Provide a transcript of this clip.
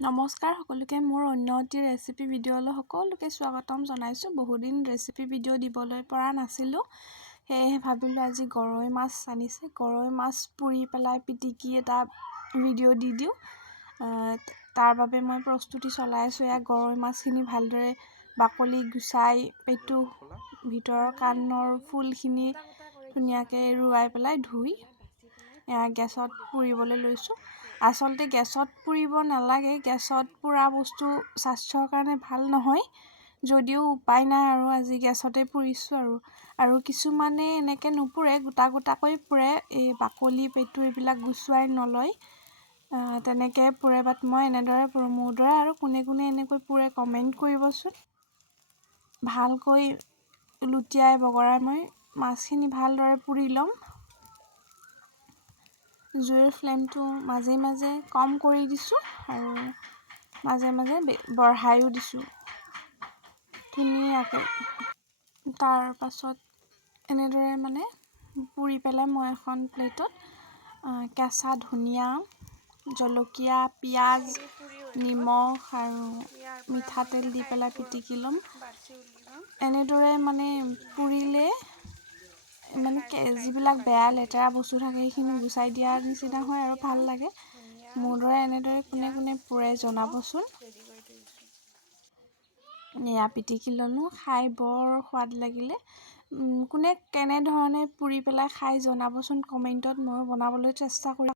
নমস্কাৰ সকলোকে মোৰ অন্য এটি ৰেচিপি ভিডিঅ'লৈ সকলোকে স্বাগতম জনাইছোঁ। বহুদিন ৰেচিপি ভিডিঅ' দিবলৈ পৰা নাছিলোঁ, সেয়েহে ভাবিলোঁ আজি গৰৈ মাছ আনিছে, গৰৈ মাছ পুৰি পেলাই পিটিকি এটা ভিডিঅ' দি দিওঁ। তাৰ বাবে মই প্ৰস্তুতি চলাই আছোঁ। এয়া গৰৈ মাছখিনি ভালদৰে বাকলি গুচাই পেটু ভিতৰৰ কাণৰ ফুলখিনি ধুনীয়াকৈ এৰুৱাই পেলাই ধুই গেছত পুৰিবলৈ লৈছোঁ। আচলতে গেছত পুৰিব নালাগে, গেছত পুৰা বস্তু স্বাস্থ্যৰ কাৰণে ভাল নহয়, যদিও উপায় নাই আৰু আজি গেছতে পুৰিছোঁ। আৰু কিছুমানে এনেকৈ নুপুৰে, গোটা গোটাকৈ পুৰে, এই বাকলি পেটু এইবিলাক গুচুৱাই নলয়, তেনেকৈ পুৰে। বাট মই এনেদৰে পুৰোঁ। মোৰ দৰে আৰু কোনে কোনে এনেকৈ পুৰে কমেণ্ট কৰিবচোন। ভালকৈ লুটিয়াই বগৰাই মই মাছখিনি ভালদৰে পুৰি ল'ম। জুইৰ ফ্লেমটো মাজে মাজে কম কৰি দিছোঁ আৰু মাজে মাজে বঢ়াইও দিছোঁ ধুনীয়াকৈ। তাৰ পাছত এনেদৰে পুৰি পেলাই মই এখন প্লেটত কেঁচা ধনিয়া, জলকীয়া, পিঁয়াজ, নিমখ আৰু মিঠাতেল দি পেলাই পিটিকি ল'ম। এনেদৰে পুৰিলে যিবিলাক বেয়া লেতেৰা বস্তু থাকে সেইখিনি গুচাই দিয়াৰ নিচিনা হয় আৰু ভাল লাগে। মোৰ দৰে এনেদৰে কোনে কোনে পুৰে জনাবচোন। এয়া পিটিকি ল'লোঁ, খাই বৰ সোৱাদ লাগিলে। কোনে কেনেধৰণে পুৰি পেলাই খাই জনাবচোন কমেণ্টত, ময়ো বনাবলৈ চেষ্টা কৰিম।